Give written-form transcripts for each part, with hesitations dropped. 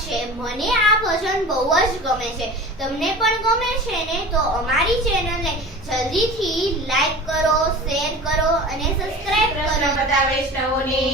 છે। મને આ ભજન બહુ જ ગમે છે। તમને પણ ગમે છે ને? તો અમારી ચેનલને જલ્દીથી લાઈક કરો, શેર કરો અને સબસ્ક્રાઇબ કરો। બધા વૈષ્ણવોને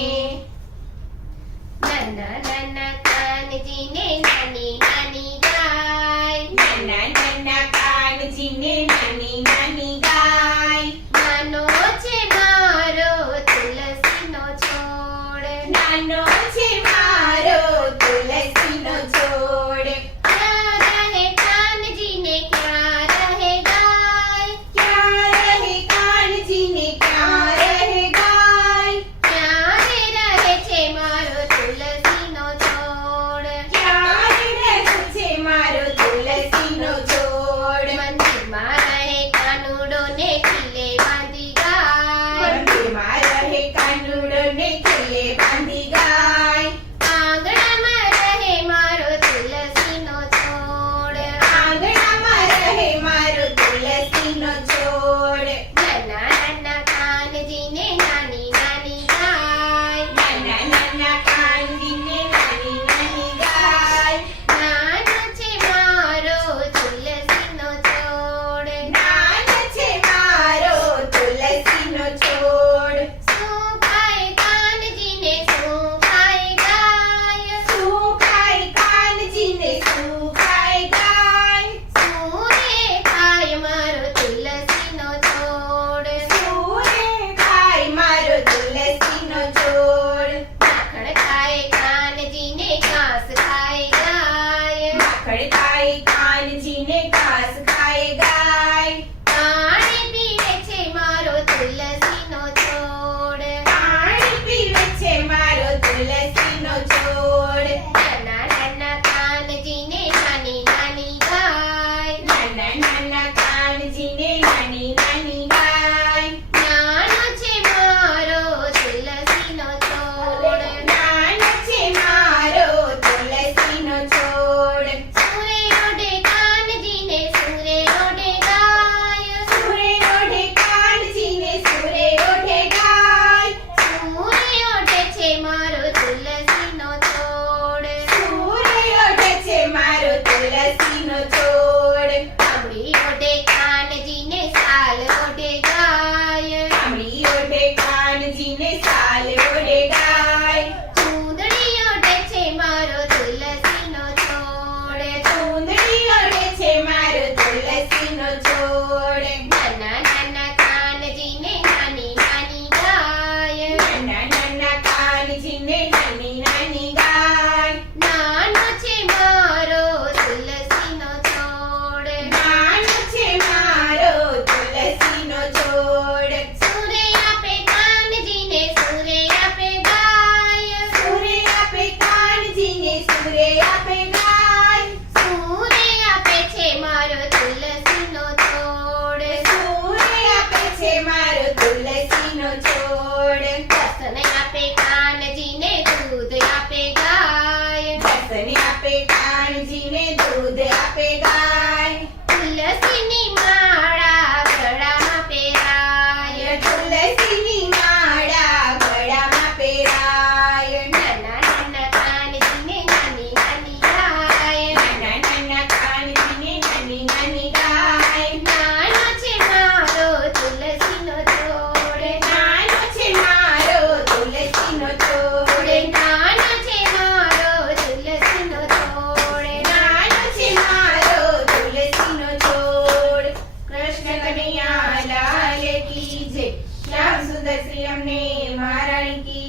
નાના નાના કાનજીને નાની નાની ગાય, નાના નાના કાનજીને નાની નાની ગાય, નાનો છે મારો તુલસીનો છોડ, નાનો છે મારો તુલસીનો છોડ। ક્યાં રહે કાનજીને ક્યાં રહે ગાય, ક્યાં રહે કાનજીને ક્યાં રહે ગાય, ક્યારે રહે છે મારો તુલસીનો છોડ, ક્યાં રહે છે મારો તુલસીનો છોડ। મંદિરમાં રહે કાનુડો ને ખીલે બાંધી ગાય, મંદિરમાં રહે કાનુડો ને ખીલે બાંધી ગાય, આંગણામાં રહે મારો તુલસીનો છોડ, આંગણામાં રહે મારો તુલસીનો છોડ। નાના નાના કાનજીને નાની નાની ગાય, નાના નાના કાનજીને નાની નાની ગાય, નાનો છે મારો તુલસીનો છોડ, નાનો છે મારો તુલસીનો છોડ। શું ખાય કાનજીને શું ખાય ગાય, શું ખાય કાનજીને શું ખાય ગાય, શું રે ખાય મારો તુલસીનો છોડ, શું રે ખાય મારો તુલસીનો છોડ। માખણ ખાય કાનજીને ઘાસ ખાય ગાય, માખણ ખાય કાનજીને ઘાસ ખાય ગાય, પાણી પીવે છે મારો તુલસીનો છોડ, પાણી પીવે છે મારો તુલસીનો છોડ। નાના નાના કાનજીને નાની નાની ગાય, નાના નાના કાનજીને નાની નાની ગાય, નાનો છે મારો તુલસીનો છોડ, નાનો છે મારો તુલસીનો છોડ। સુરે ઓઢે કાનજીને સુરે ઓઢે ગાય, સુરે ઓઢે કાનજીને સુરે ઓઢે ગાય, સુરે ઓઢે છે મારો તુલસીનો છોડ, સુરે ઓઢે છે મારો તુલસીનો છોડ। આંબળી ઓઢે કાનજીને સાલ ઓઢે ગાય, આમળી ઓઢે કાનજીને સાલ ઓઢે ગાય, ચૂંદડી ઓઢે છે મારો તુલસીનો છોડ, ચૂંદડી ઓઢે છે મારો તુલસીનો છોડ। નાના નાના કાનજીને નાની નાની ગાય, નાના નાના કાનજીને નાની નાની ગાય, નાનો છે મારો તુલસીનો છોડ, નાનો છે મારો તુલસીનો છોડ। સુરે આપે કાનજીને સુરે આપે ગાય, સુરે આપે કાનજીને સુરે આપે ગાય, સુરે આપે છે મારો તુલસીનો છોડ, સુરે આપે છે મારો તુલસીનો છોડ। દર્શન આપે કાનજીને દૂધ આપે ગાય, દર્શન આપે કાનજીને દૂધ આપે ગાય, તુલસીની માળા ગળામાં પહેરાય, તુલસીની માળા ગળામાં પહેરાય। નાના નાના કાનજીને નાની નાની ગાય, નાના નાના કાનજીને નાની નાની ગાય, નાનો છે મારો તુલસીનો છોડ, નાનો છે મારો તુલસીનો છોડ। નાનો છે મારો તુલસીનો છોડ, નાનો છે મારો તુલસીનો છોડ। કૃષ્ણ કનૈયા લાલ કી જય। શ્યામ સુંદર શ્રી અમને મહારાણી કી